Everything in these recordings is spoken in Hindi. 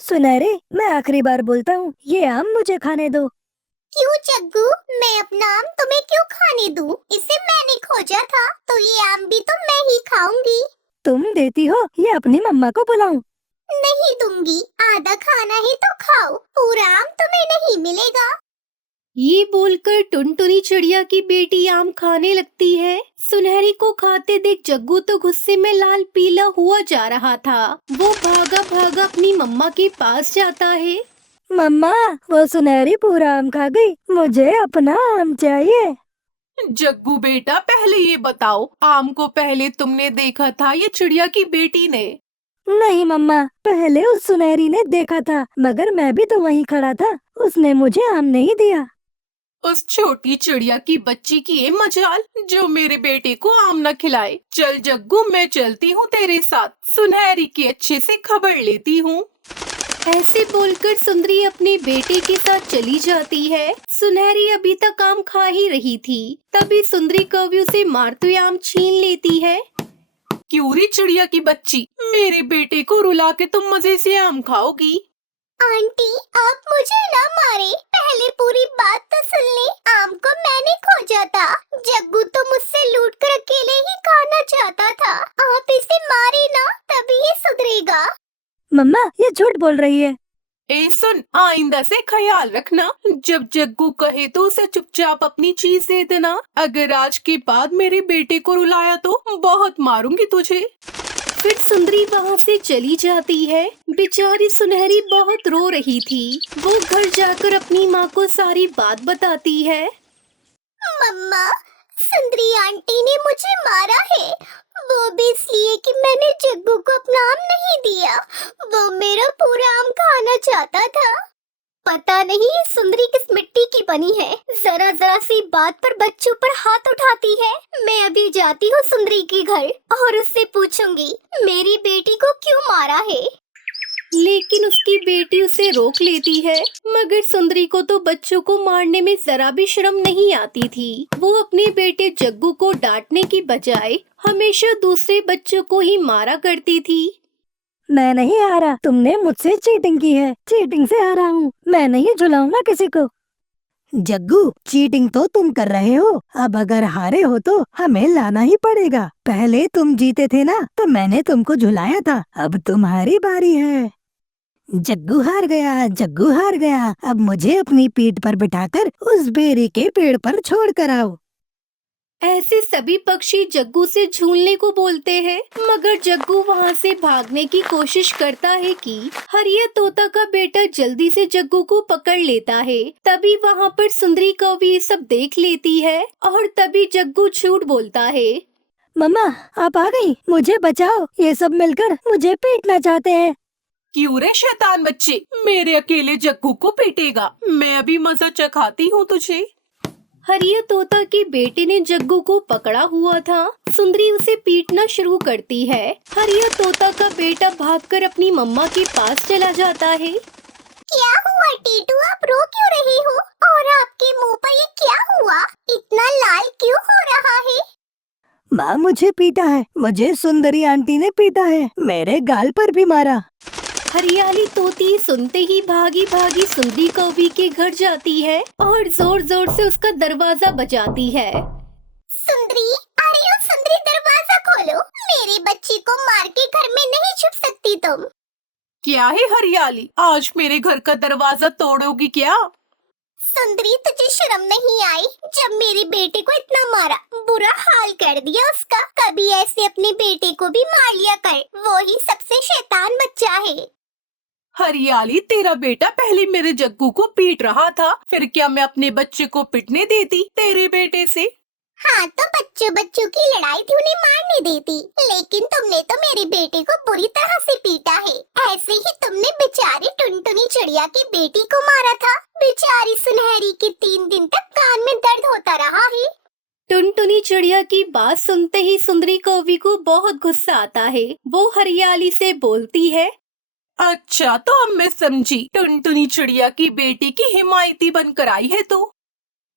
सुनहरे, मैं आखिरी बार बोलता हूँ, ये आम मुझे खाने दो। क्यों जग्गू, मैं अपना आम तुम्हें क्यों खाने दूं? इसे मैंने खोजा था, तो ये आम भी तो मैं ही खाऊंगी। तुम देती हो या अपनी मम्मा को बुलाऊं? नहीं दूंगी, आधा खाना है तो खाओ, पूरा आम तुम्हें नहीं मिलेगा। ये बोलकर टुनटुनी चिड़िया की बेटी आम खाने लगती है। सुनहरी को खाते देख जग्गू तो गुस्से में लाल पीला हुआ जा रहा था। वो भागा भागा अपनी मम्मा के पास जाता है। मम्मा, वो सुनहरी पूरा आम खा गई, मुझे अपना आम चाहिए। जग्गू बेटा, पहले ये बताओ, आम को पहले तुमने देखा था या चिड़िया की बेटी ने? नहीं मम्मा, पहले उस सुनहरी ने देखा था, मगर मैं भी तो वहीं खड़ा था, उसने मुझे आम नहीं दिया। उस छोटी चिड़िया की बच्ची की ये मजाल जो मेरे बेटे को आम न खिलाए। चल जग्गू, मैं चलती हूँ तेरे साथ, सुनहरी की अच्छे से खबर लेती हूँ। ऐसे बोलकर सुंदरी अपने बेटे के साथ चली जाती है। सुनहरी अभी तक आम खा ही रही थी, तभी सुंदरी कौवी उसे मारते हुए आम छीन लेती है। क्यों रे चिड़िया की बच्ची, मेरे बेटे को रुला के तुम मजे से आम खाओगी? आंटी, आप मुझे ना मारे, पहले पूरी बात तो सुन ले। आम को मैंने खोजा था, जग्गू तो मुझसे लूट कर अकेले ही खाना चाहता था। आप इसे मारे ना, तभी ये सुधरेगा। मम्मा, ये झूठ बोल रही है। ए सुन, आइंदा से ख्याल रखना, जब जग्गू कहे तो उसे चुपचाप अपनी चीज दे देना। अगर आज के बाद मेरे बेटे को रुलाया तो बहुत मारूंगी तुझे। फिर सुंदरी वहाँ से चली जाती है। बेचारी सुनहरी बहुत रो रही थी। वो घर जाकर अपनी माँ को सारी बात बताती है। मम्मा, सुंदरी आंटी ने मुझे मारा है, वो भी इसलिए कि मैंने जग्गू को अपना आम नहीं दिया। वो मेरा पूरा आम खाना चाहता था। पता नहीं ये सुंदरी किस मिट्टी की बनी है, जरा जरा सी बात पर बच्चों पर हाथ उठाती है। मैं अभी जाती हूँ सुंदरी के घर और उससे पूछूंगी मेरी बेटी को क्यों मारा है। लेकिन उसकी बेटी उसे रोक लेती है। मगर सुंदरी को तो बच्चों को मारने में जरा भी शर्म नहीं आती थी। वो अपने बेटे जग्गू को डांटने की बजाय हमेशा दूसरे बच्चों को ही मारा करती थी। मैं नहीं हारा, तुमने मुझसे चीटिंग की है, चीटिंग से हारा हूँ, मैं नहीं झुलाऊंगा किसी को। जग्गू, चीटिंग तो तुम कर रहे हो, अब अगर हारे हो तो हमें लाना ही पड़ेगा। पहले तुम जीते थे ना, तो मैंने तुमको झुलाया था, अब तुम्हारी बारी है। जग्गू हार गया, जग्गू हार गया, अब मुझे अपनी पीठ पर बिठाकर उस बेरी के पेड़ पर छोड़ कर आओ। ऐसे सभी पक्षी जग्गू से झूलने को बोलते हैं, मगर जग्गू वहाँ से भागने की कोशिश करता है कि हरिया तोता का बेटा जल्दी से जग्गू को पकड़ लेता है। तभी वहाँ पर सुंदरी कौवी ये सब देख लेती है और तभी जग्गू झूठ बोलता है। मम्मा, आप आ गई, मुझे बचाओ, ये सब मिलकर मुझे पीटना चाहते हैं। क्यों रे शैतान बच्चे, मेरे अकेले जग्गू को पीटेगा? मैं अभी मजा चखाती हूँ तुझे। हरिया तोता के बेटे ने जग्गू को पकड़ा हुआ था। सुंदरी उसे पीटना शुरू करती है। हरिया तोता का बेटा भागकर अपनी मम्मा के पास चला जाता है। क्या हुआ टीटू, आप रो क्यों रही हो? और आपके मुंह पर ये क्या हुआ? इतना लाल क्यों हो रहा है? माँ, मुझे पीटा है, मुझे सुंदरी आंटी ने पीटा है, मेरे गाल पर भी मारा। हरियाली तोती सुनते ही भागी भागी सुंदरी कौवी के घर जाती है और जोर जोर से उसका दरवाजा बजाती है। सुंदरी, अरे ओ सुंदरी, दरवाजा खोलो, मेरी बच्ची को मार के घर में नहीं छुप सकती तुम। क्या है हरियाली, आज मेरे घर का दरवाजा तोड़ोगी क्या? सुंदरी, तुझे शर्म नहीं आई? जब मेरे बेटे को इतना मारा, बुरा हाल कर दिया उसका। कभी ऐसे अपने बेटे को भी मार लिया कर, वो ही सबसे शैतान बच्चा है। हरियाली, तेरा बेटा पहले मेरे जग्गू को पीट रहा था, फिर क्या मैं अपने बच्चे को पिटने देती तेरे बेटे से? हाँ, तो बच्चों बच्चों की लड़ाई थी, उन्हें मारने देती, लेकिन तुमने तो मेरे बेटे को बुरी तरह से पीटा है। ऐसे ही तुमने बेचारी टुनटुनी चिड़िया की बेटी को मारा था। बेचारी सुनहरी के 3 दिन तक कान में दर्द होता रहा है। टुनटुनी चिड़िया की बात सुनते ही सुंदरी कौवी को बहुत गुस्सा आता है। वो हरियाली से बोलती है, अच्छा, तो अब मैं समझी, टुनटुनी चिड़िया की बेटी की हिमायती बनकर आई है तो।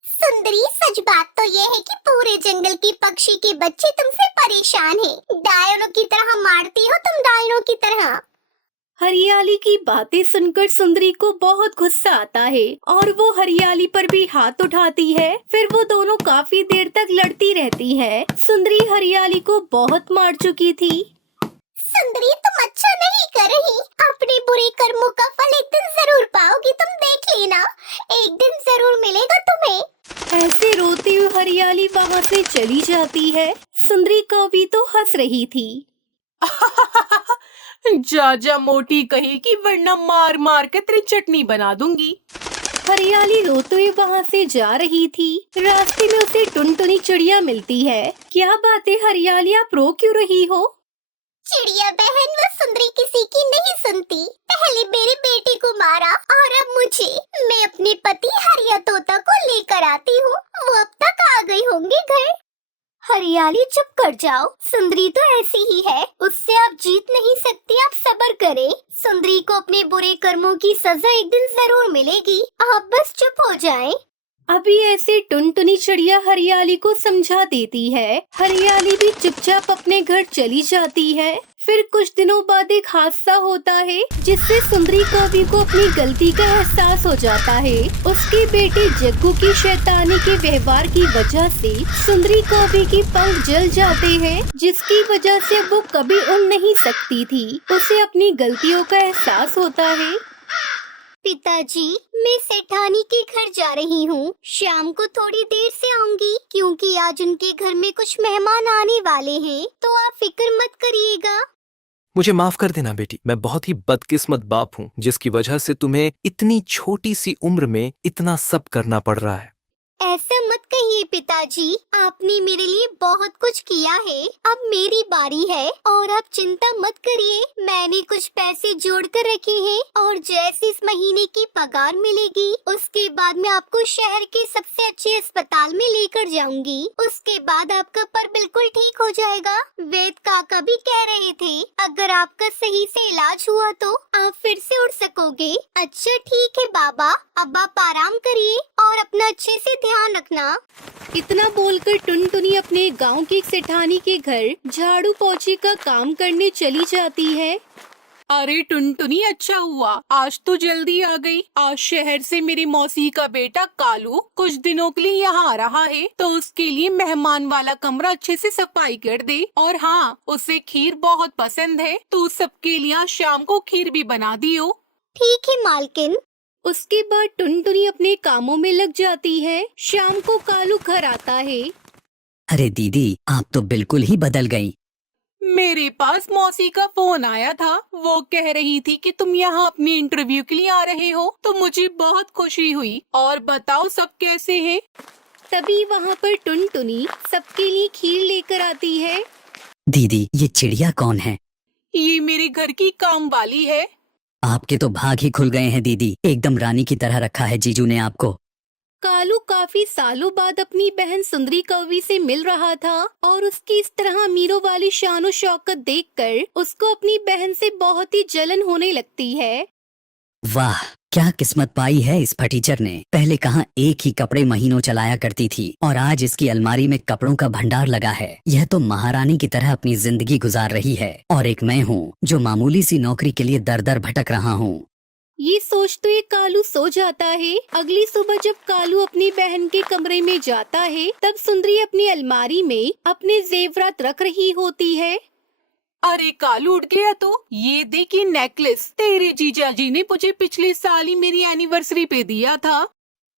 सुंदरी, सच बात तो ये है कि पूरे जंगल के पक्षी के बच्चे तुमसे परेशान हैं। डायनों की तरह मारती हो तुम, डायनों की तरह। हरियाली की बातें सुनकर सुंदरी को बहुत गुस्सा आता है और वो हरियाली पर भी हाथ उठाती है। फिर वो दोनों काफी देर तक लड़ती रहती है। सुंदरी हरियाली को बहुत मार चुकी थी। सुंदरी, तुम अच्छा नहीं कर रही। अपने बुरे कर्मों का फल एक दिन जरूर पाओगी, तुम देख लेना। एक दिन जरूर मिलेगा तुम्हें। ऐसे रोती हुई हरियाली वहाँ से चली जाती है। सुंदरी कौवी तो हंस रही थी। जा जा मोटी कही कि वरना मार मार के तेरी चटनी बना दूंगी। हरियाली रोते हुए वहाँ से जा रही थी। रास्ते में उसे टुनटुनी चिड़िया मिलती है। क्या बात है हरियाली, आप रो क्यों रही हो? चिड़िया बहन, वो सुंदरी किसी की नहीं सुनती। पहले मेरे बेटे को मारा और अब मुझे। मैं अपने पति हरिया तोता को लेकर आती हूँ। वो अब तक आ गई होंगे घर। हरियाली, चुप कर जाओ। सुंदरी तो ऐसी ही है, उससे आप जीत नहीं सकती। आप सब्र करें। सुंदरी को अपने बुरे कर्मों की सजा एक दिन जरूर मिलेगी। आप बस चुप हो जाएं। अभी ऐसे टुनटुनी चिड़िया हरियाली को समझा देती है। हरियाली भी चुपचाप अपने घर चली जाती है। फिर कुछ दिनों बाद एक हादसा होता है जिससे सुंदरी कौवी को अपनी गलती का एहसास हो जाता है। उसके बेटे जग्गू की शैतानी के व्यवहार की वजह से सुंदरी कौवी की पंख जल जाते हैं, जिसकी वजह से वो कभी उड़ नहीं सकती थी। उसे अपनी गलतियों का एहसास होता है। पिताजी, मैं सेठानी के घर जा रही हूँ। शाम को थोड़ी देर से आऊंगी, क्योंकि आज उनके घर में कुछ मेहमान आने वाले हैं। तो आप फिक्र मत करिएगा। मुझे माफ कर देना बेटी, मैं बहुत ही बदकिस्मत बाप हूँ जिसकी वजह से तुम्हें इतनी छोटी सी उम्र में इतना सब करना पड़ रहा है। ऐसा मत कहिए पिताजी, आपने मेरे लिए बहुत कुछ किया है। अब मेरी बारी है और आप चिंता मत करिए। मैंने कुछ पैसे जोड़ कर रखे हैं और जैसे इस महीने की पगार मिलेगी उसके बाद मैं आपको शहर के सबसे अच्छे अस्पताल में लेकर जाऊंगी। उसके बाद आपका पर बिल्कुल ठीक हो जाएगा। वेद काका भी कह रहे थे अगर आपका सही से इलाज हुआ तो आप फिर से उड़ सकोगे। अच्छा ठीक है बाबा, अब आप आराम करिए और अपना अच्छे से ध्यान रखना। इतना बोलकर टुनटुनी अपने गांव की एक सेठानी के घर झाड़ू पोछी का काम करने चली जाती है। अरे टुनटुनी, अच्छा हुआ आज तो जल्दी आ गई। आज शहर से मेरी मौसी का बेटा कालू कुछ दिनों के लिए यहाँ आ रहा है, तो उसके लिए मेहमान वाला कमरा अच्छे से सफाई कर दे। और हाँ, उसे खीर बहुत पसंद है, तो सबके लिए आज शाम को खीर भी बना दियो। ठीक है मालकिन। उसके बाद टुनटुनी अपने कामों में लग जाती है। शाम को कालू घर आता है। अरे दीदी, आप तो बिल्कुल ही बदल गई। मेरे पास मौसी का फोन आया था। वो कह रही थी कि तुम यहाँ अपनी इंटरव्यू के लिए आ रहे हो, तो मुझे बहुत खुशी हुई। और बताओ सब कैसे हैं? तभी वहाँ पर टुनटुनी सबके लिए खीर लेकर आती है। दीदी, ये चिड़िया कौन है? ये मेरे घर की काम वाली है। आपके तो भाग ही खुल गए हैं दीदी, एकदम रानी की तरह रखा है जीजू ने आपको। कालू काफी सालों बाद अपनी बहन सुंदरी कौवी से मिल रहा था और उसकी इस तरह अमीरों वाली शान शौकत देखकर उसको अपनी बहन से बहुत ही जलन होने लगती है। वाह, क्या किस्मत पाई है इस फटीचर ने। पहले कहाँ एक ही कपड़े महीनों चलाया करती थी और आज इसकी अलमारी में कपड़ों का भंडार लगा है। यह तो महारानी की तरह अपनी जिंदगी गुजार रही है और एक मैं हूँ जो मामूली सी नौकरी के लिए दर दर भटक रहा हूँ। ये सोचते हुए कालू सो जाता है। अगली सुबह जब कालू अपनी बहन के कमरे में जाता है तब सुंदरी अपनी अलमारी में अपने जेवरात रख रही होती है। अरे कालू, उठ गया तो ये देखी नेकलेस तेरे जीजा जी ने मुझे पिछले साल ही मेरी एनिवर्सरी पे दिया था।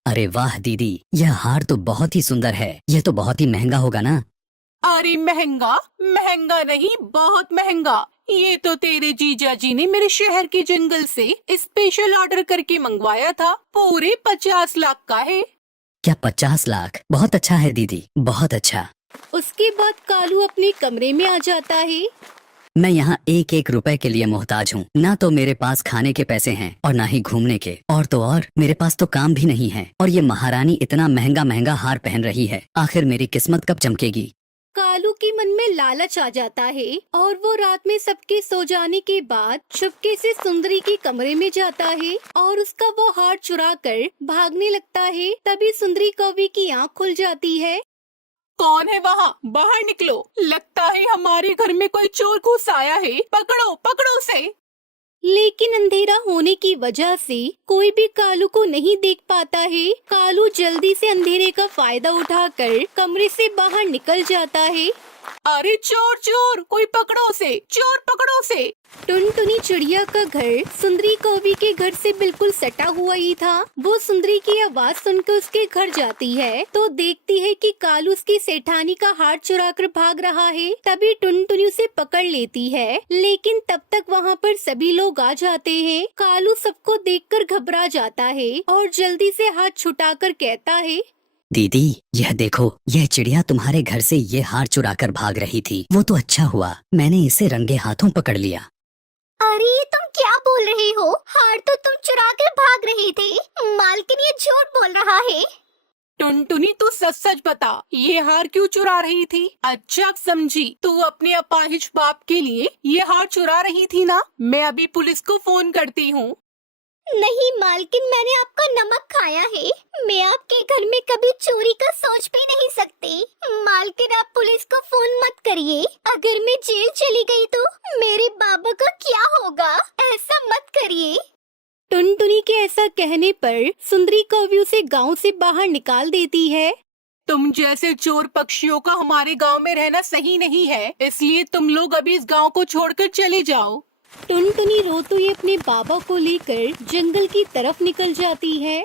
अरे वाह दीदी, यह हार तो बहुत ही सुंदर है। यह तो बहुत ही महंगा होगा ना? अरे महंगा महंगा नहीं, बहुत महंगा। ये तो तेरे जीजा जी ने मेरे शहर के जंगल से स्पेशल ऑर्डर करके मंगवाया था। पूरे 50 लाख का है। क्या 50 लाख? बहुत अच्छा है दीदी, बहुत अच्छा। उसके बाद कालू अपने कमरे में आ जाता है। मैं यहाँ एक एक रुपए के लिए मोहताज हूँ। ना तो मेरे पास खाने के पैसे हैं और ना ही घूमने के, और तो और मेरे पास तो काम भी नहीं है। और ये महारानी इतना महंगा महंगा हार पहन रही है, आखिर मेरी किस्मत कब चमकेगी? कालू के मन में लालच आ जाता है और वो रात में सबके सो जाने के बाद चुपके से सुंदरी के कमरे में जाता है और उसका वो हार चुरा कर भागने लगता है। तभी सुंदरी कौवी की आँख खुल जाती है। कौन है वहाँ? बाहर निकलो। लगता है हमारे घर में कोई चोर घुस आया है। पकड़ो पकड़ो उसे। लेकिन अंधेरा होने की वजह से कोई भी कालू को नहीं देख पाता है। कालू जल्दी से अंधेरे का फायदा उठाकर कमरे से बाहर निकल जाता है। अरे चोर चोर, कोई पकड़ो उसे, चोर पकड़ो उसे। टुनटुनी चिड़िया का घर सुंदरी कौवी के घर से बिल्कुल सटा हुआ ही था। वो सुंदरी की आवाज सुनकर उसके घर जाती है तो देखती है कि कालू उसकी सेठानी का हार चुराकर भाग रहा है। तभी टुनटुनी उसे पकड़ लेती है, लेकिन तब तक वहाँ पर सभी लोग आ जाते हैं। कालू सबको देखकर घबरा जाता है और जल्दी से हाथ छुटाकर कहता है, दीदी यह देखो, यह चिड़िया तुम्हारे घर से ये हार चुराकर भाग रही थी। वो तो अच्छा हुआ मैंने इसे रंगे हाथों पकड़ लिया। अरे ये तुम क्या बोल रहे हो? हार तो तुम चुरा कर भाग रहे थे। मालकिन ये झूठ बोल रहा है। टुनटुनी तू सच सच बता, ये हार क्यों चुरा रही थी? अच्छा अब समझी, तू अपने अपाहिज बाप के लिए ये हार चुरा रही थी ना? मैं अभी पुलिस को फोन करती हूँ। नहीं मालकिन, मैंने आपका नमक खाया है। मैं आपके घर में कभी चोरी का सोच भी नहीं सकती। मालकिन आप पुलिस को फोन मत करिए। अगर मैं जेल चली गई तो मेरे बाबा का क्या होगा? ऐसा मत करिए। टुनटुनी के ऐसा कहने पर सुंदरी कौवी उसे गांव से बाहर निकाल देती है। तुम जैसे चोर पक्षियों का हमारे गांव में रहना सही नहीं है, इसलिए तुम लोग अभी इस गांव को छोड़कर चले जाओ। टुनटुनी रोते हुए अपने बाबा को लेकर जंगल की तरफ निकल जाती है।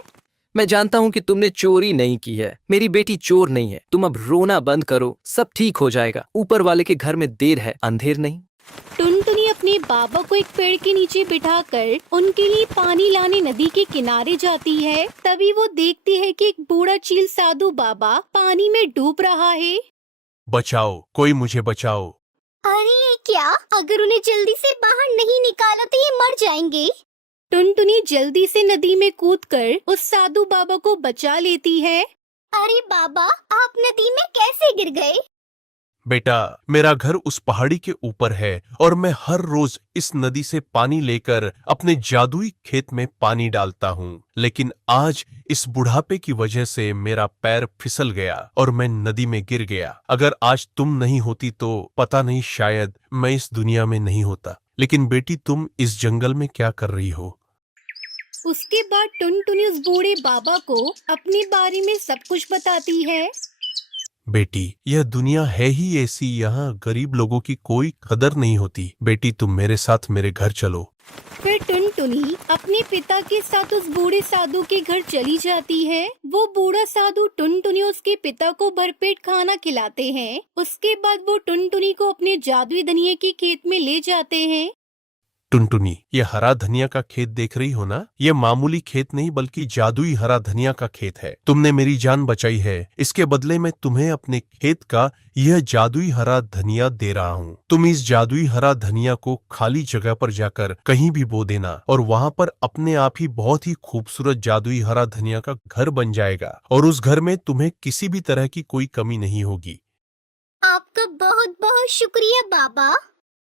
मैं जानता हूँ कि तुमने चोरी नहीं की है, मेरी बेटी चोर नहीं है। तुम अब रोना बंद करो, सब ठीक हो जाएगा। ऊपर वाले के घर में देर है, अंधेर नहीं। टुनटुनी अपने बाबा को एक पेड़ के नीचे बिठाकर उनके लिए पानी लाने नदी के किनारे जाती है। तभी वो देखती है कि एक बूढ़ा चील साधु बाबा पानी में डूब रहा है। बचाओ, कोई मुझे बचाओ। अरे ये क्या? अगर उन्हें जल्दी से बाहर नहीं निकाला तो ये मर जाएंगे। टुनटुनी जल्दी से नदी में कूदकर उस साधु बाबा को बचा लेती है। अरे बाबा, आप नदी में कैसे गिर गए? बेटा, मेरा घर उस पहाड़ी के ऊपर है और मैं हर रोज इस नदी से पानी लेकर अपने जादुई खेत में पानी डालता हूँ। लेकिन आज इस बुढ़ापे की वजह से मेरा पैर फिसल गया और मैं नदी में गिर गया। अगर आज तुम नहीं होती तो पता नहीं, शायद मैं इस दुनिया में नहीं होता। लेकिन बेटी, तुम इस जंगल में क्या कर रही हो? उसके बाद टुनटुनी उस बूढ़े बाबा को अपने बारे में सब कुछ बताती है। बेटी, यह दुनिया है ही ऐसी, यहाँ गरीब लोगों की कोई कदर नहीं होती। बेटी, तुम मेरे साथ मेरे घर चलो। फिर टुनटुनी अपने पिता के साथ उस बूढ़े साधु के घर चली जाती है। वो बूढ़ा साधु टुनटुनी और उसके पिता को भरपेट खाना खिलाते हैं। उसके बाद वो टुनटुनी को अपने जादुई धनिया के खेत में ले जाते हैं। टुनटुनी, ये हरा धनिया का खेत देख रही हो ना? ये मामूली खेत नहीं बल्कि जादुई हरा धनिया का खेत है। तुमने मेरी जान बचाई है, इसके बदले में तुम्हें अपने खेत का यह जादुई हरा धनिया दे रहा हूँ। तुम इस जादुई हरा धनिया को खाली जगह पर जाकर कहीं भी बो देना और वहाँ पर अपने आप ही बहुत ही खूबसूरत जादुई हरा धनिया का घर बन जाएगा और उस घर में तुम्हें किसी भी तरह की कोई कमी नहीं होगी। आपका बहुत बहुत शुक्रिया बाबा।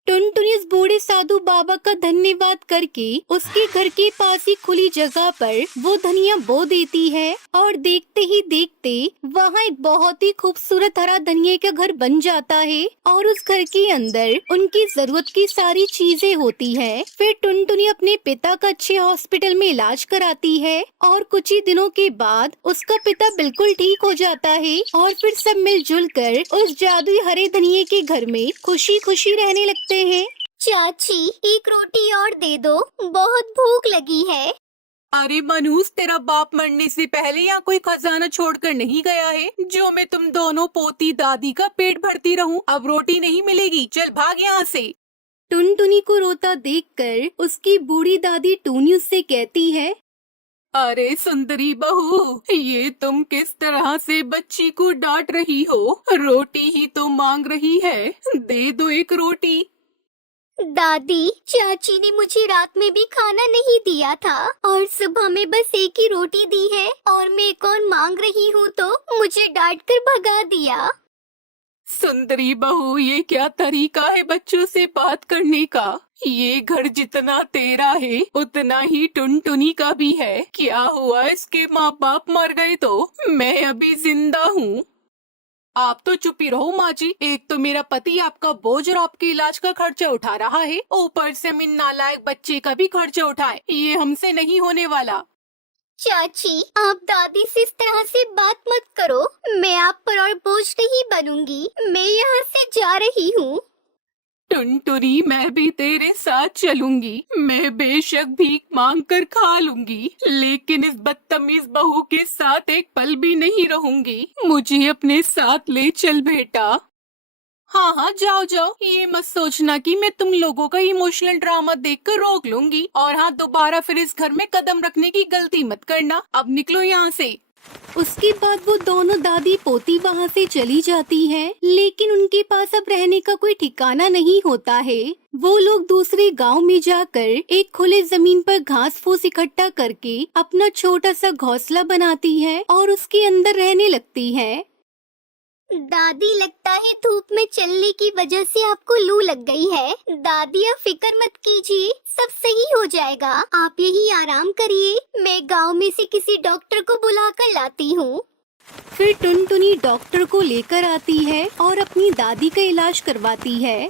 टुनटुनी उस बूढ़े साधु बाबा का धन्यवाद करके उसके घर के पास ही खुली जगह पर वो धनिया बो देती है और देखते ही देखते वहाँ एक बहुत ही खूबसूरत हरा धनिया का घर बन जाता है और उस घर के अंदर उनकी जरूरत की सारी चीजें होती हैं। फिर टुनटुनी अपने पिता का अच्छे हॉस्पिटल में इलाज कराती है और कुछ ही दिनों के बाद उसका पिता बिल्कुल ठीक हो जाता है और फिर सब मिलजुल कर उस जादुई हरे धनिये के घर में खुशी खुशी रहने लगते हैं। चाची, एक रोटी और दे दो, बहुत भूख लगी है। अरे मनूस, तेरा बाप मरने से पहले यहाँ कोई खजाना छोड़कर नहीं गया है जो मैं तुम दोनों पोती दादी का पेट भरती रहूं। अब रोटी नहीं मिलेगी, चल भाग यहाँ से। टुनटुनी को रोता देखकर उसकी बूढ़ी दादी टूनी उससे कहती है, अरे सुंदरी बहू, ये तुम किस तरह से बच्ची को डांट रही हो? रोटी ही तो मांग रही है, दे दो एक रोटी। दादी, चाची ने मुझे रात में भी खाना नहीं दिया था और सुबह में बस एक ही रोटी दी है और मैं एक और मांग रही हूँ तो मुझे डांट कर भगा दिया। सुंदरी बहू, ये क्या तरीका है बच्चों से बात करने का? ये घर जितना तेरा है उतना ही टुनटुनी का भी है। क्या हुआ, इसके माँ बाप मर गए तो मैं अभी जिंदा हूँ। आप तो चुप ही रहो माँ जी। एक तो मेरा पति आपका बोझ और आपके इलाज का खर्चा उठा रहा है, ऊपर से हम इन नालायक बच्चे का भी खर्चा उठाए। ये हमसे नहीं होने वाला। चाची, आप दादी से इस तरह से बात मत करो। मैं आप पर और बोझ नहीं बनूंगी। मैं यहाँ से जा रही हूँ। टुनटुनी, मैं भी तेरे साथ चलूंगी। मैं बेशक भीख मांग कर खा लूंगी, लेकिन इस बदतमीज बहू के साथ एक पल भी नहीं रहूंगी। मुझे अपने साथ ले चल बेटा। हाँ हाँ, जाओ जाओ। ये मत सोचना कि मैं तुम लोगों का इमोशनल ड्रामा देखकर रोक लूंगी। और हाँ, दोबारा फिर इस घर में कदम रखने की गलती मत करना। अब निकलो यहाँ से। उसके बाद वो दोनों दादी पोती वहाँ से चली जाती हैं, लेकिन उनके पास अब रहने का कोई ठिकाना नहीं होता है। वो लोग दूसरे गांव में जाकर एक खुले जमीन पर घास फूस इकट्ठा करके अपना छोटा सा घोंसला बनाती है और उसके अंदर रहने लगती है। दादी, लगता है धूप में चलने की वजह से आपको लू लग गई है। दादी, आप फिक्र मत कीजिए, सब सही हो जाएगा। आप यही आराम करिए। मैं गांव में से किसी डॉक्टर को बुलाकर लाती हूँ। फिर टुनटुनी डॉक्टर को लेकर आती है और अपनी दादी का इलाज करवाती है।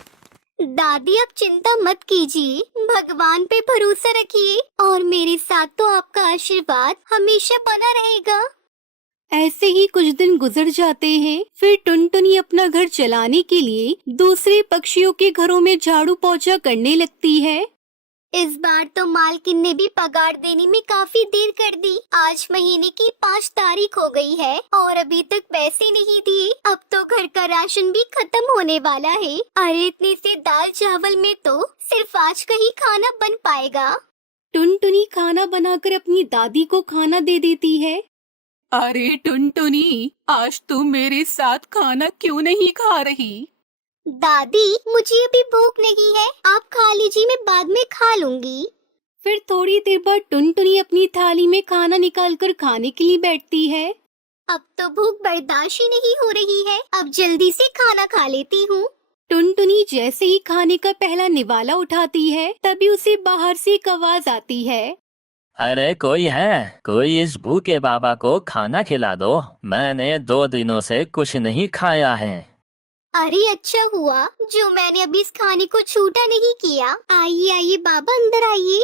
दादी, आप चिंता मत कीजिए, भगवान पे भरोसा रखिए और मेरे साथ तो आपका आशीर्वाद हमेशा बना रहेगा। ऐसे ही कुछ दिन गुजर जाते हैं। फिर टुनटुनी अपना घर चलाने के लिए दूसरे पक्षियों के घरों में झाड़ू पोछा करने लगती है। इस बार तो मालकिन ने भी पगार देने में काफी देर कर दी। आज महीने की 5 तारीख हो गई है और अभी तक पैसे नहीं दिए। अब तो घर का राशन भी खत्म होने वाला है। अरे, इतने से दाल चावल में तो सिर्फ आज का ही खाना बन पाएगा। टुनटुनी खाना बनाकर अपनी दादी को खाना दे देती है। अरे टुनटुनी, आज तू मेरे साथ खाना क्यों नहीं खा रही? दादी, मुझे अभी भूख नहीं है, आप खा लीजिए, मैं बाद में खा लूंगी। फिर थोड़ी देर बाद टुनटुनी अपनी थाली में खाना निकालकर खाने के लिए बैठती है। अब तो भूख बर्दाश्त ही नहीं हो रही है, अब जल्दी से खाना खा लेती हूँ। टुनटुनी जैसे ही खाने का पहला निवाला उठाती है, तभी उसे बाहर से एक आवाज आती है। अरे कोई है? कोई इस भूखे बाबा को खाना खिला दो। मैंने 2 दिनों से कुछ नहीं खाया है। अरे, अच्छा हुआ जो मैंने अभी इस खाने को छूटा नहीं किया। आइए आइए बाबा, अंदर आइए।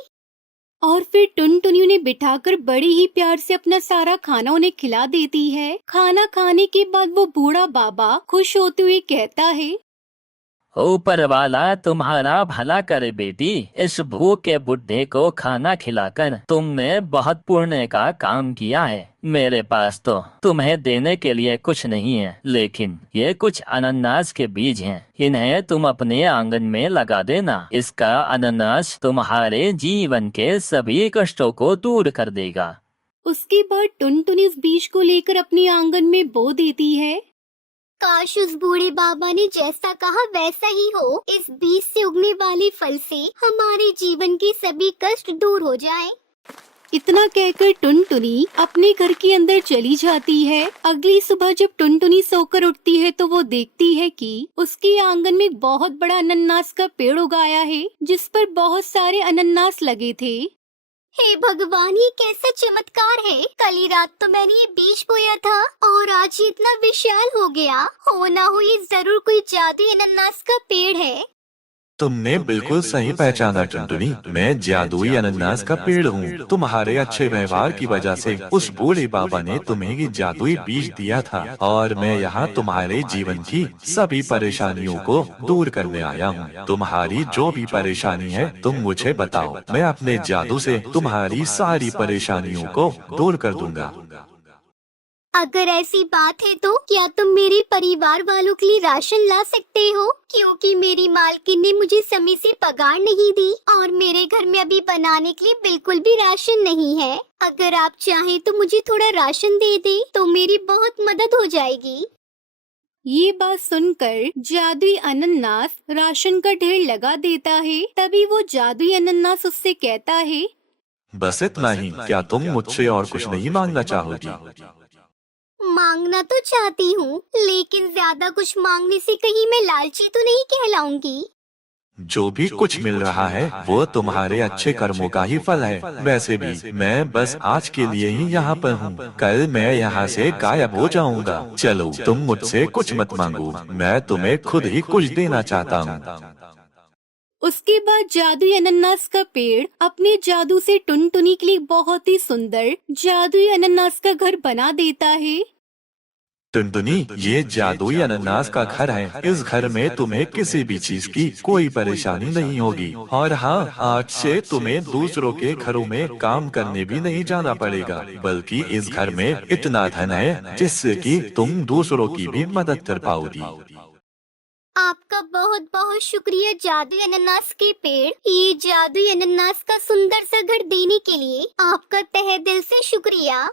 और फिर टुनटुनी उन्हें बिठाकर बड़े ही प्यार से अपना सारा खाना उन्हें खिला देती है। खाना खाने के बाद वो बूढ़ा बाबा खुश होते हुए कहता है, ऊपर वाला तुम्हारा भला करे बेटी। इस भूखे बुढ़े को खाना खिलाकर तुमने बहुत पुण्य का काम किया है। मेरे पास तो तुम्हें देने के लिए कुछ नहीं है, लेकिन ये कुछ अनानास के बीज हैं। इन्हें तुम अपने आंगन में लगा देना। इसका अनानास तुम्हारे जीवन के सभी कष्टों को दूर कर देगा। उसके बाद टुनटुनी उस बीज को लेकर अपने आंगन में बो देती है। काश उस बूढ़े बाबा ने जैसा कहा वैसा ही हो। इस बीज से उगने वाले फल से हमारे जीवन के सभी कष्ट दूर हो जाएं। इतना कहकर टुनटुनी अपने घर के अंदर चली जाती है। अगली सुबह जब टुनटुनी सोकर उठती है तो वो देखती है कि उसके आंगन में एक बहुत बड़ा अनानास का पेड़ उगाया है, जिस पर बहुत सारे अनानास लगे थे। हे भगवान, ये कैसा चमत्कार है। कल ही रात तो मैंने ये बीज बोया था और आज ये इतना विशाल हो गया। हो ना हो ये जरूर कोई जादुई अनानास का पेड़ है। तुमने बिल्कुल सही पहचाना टुनटुनी, मैं जादुई अनानास का पेड़ हूँ। तुम्हारे अच्छे व्यवहार की वजह से उस बूढ़े बाबा ने तुम्हें ये जादुई बीज दिया था और मैं यहाँ तुम्हारे जीवन की सभी परेशानियों को दूर करने आया हूँ। तुम्हारी जो भी परेशानी है तुम मुझे बताओ, मैं अपने जादू से तुम्हारी सारी परेशानियों को दूर कर दूंगा। अगर ऐसी बात है तो क्या तुम मेरे परिवार वालों के लिए राशन ला सकते हो? क्योंकि मेरी मालकिन ने मुझे समय से पगार नहीं दी और मेरे घर में अभी बनाने के लिए बिल्कुल भी राशन नहीं है। अगर आप चाहें तो मुझे थोड़ा राशन दे दे तो मेरी बहुत मदद हो जाएगी। ये बात सुनकर जादुई अनानास राशन का ढेर लगा देता है। तभी वो जादुई अनानास उससे कहता है, बस इतना ही? क्या तुम मुझसे और कुछ नहीं मांगना चाहोगी? मांगना तो चाहती हूँ, लेकिन ज्यादा कुछ मांगने से कहीं मैं लालची तो नहीं कहलाऊंगी। जो भी कुछ मिल रहा है वो तुम्हारे अच्छे कर्मों का ही फल है। वैसे भी मैं बस आज के लिए ही यहाँ पर हूँ, कल मैं यहाँ से गायब हो जाऊंगा। चलो तुम मुझसे कुछ मत मांगो, मैं तुम्हें खुद ही कुछ देना चाहता हूँ। उसके बाद जादुई अनानास का पेड़ अपने जादू से टुनटुनी के लिए बहुत ही सुंदर जादुई अनानास का घर बना देता है। टुनटुनी, ये जादुई अनानास का घर है। इस घर में तुम्हें किसी भी चीज की कोई परेशानी नहीं होगी। और हाँ, आज से तुम्हें दूसरों के घरों में काम करने भी नहीं जाना पड़ेगा, बल्कि इस घर में इतना धन है जिससे कि तुम दूसरों की भी मदद कर पाओगी। आपका बहुत बहुत शुक्रिया जादुई अनानास के पेड़, ये जादुई अनानास का सुंदर सा घर देने के लिए आपका तहे दिल से शुक्रिया।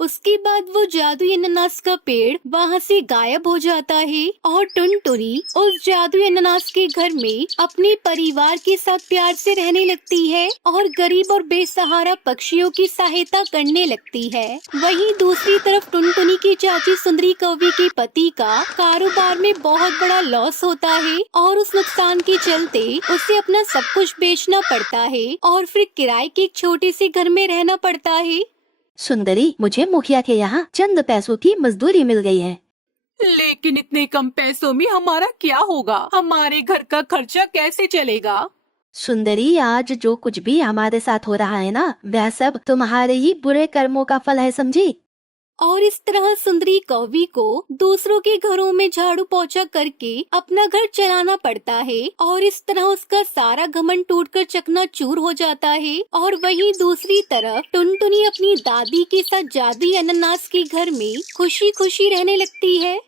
उसके बाद वो जादुई अनानास का पेड़ वहाँ से गायब हो जाता है और टुनटुनी उस जादुई अनानास के घर में अपने परिवार के साथ प्यार से रहने लगती है और गरीब और बेसहारा पक्षियों की सहायता करने लगती है। वहीं दूसरी तरफ टुनटुनी की चाची सुंदरी कौवी के पति का कारोबार में बहुत बड़ा लॉस होता है और उस नुकसान के चलते उसे अपना सब कुछ बेचना पड़ता है और फिर किराए के एक छोटे से घर में रहना पड़ता है। सुंदरी, मुझे मुखिया के यहाँ चंद पैसों की मजदूरी मिल गई है। लेकिन इतने कम पैसों में हमारा क्या होगा? हमारे घर का खर्चा कैसे चलेगा? सुंदरी, आज जो कुछ भी हमारे साथ हो रहा है ना, वह सब तुम्हारे ही बुरे कर्मों का फल है, समझी? और इस तरह सुंदरी कौवी को दूसरों के घरों में झाड़ू पोछा करके अपना घर चलाना पड़ता है और इस तरह उसका सारा घमंड टूटकर चकनाचूर हो जाता है। और वहीं दूसरी तरफ टुनटुनी अपनी दादी के साथ जादुई अनानास के घर में खुशी खुशी रहने लगती है।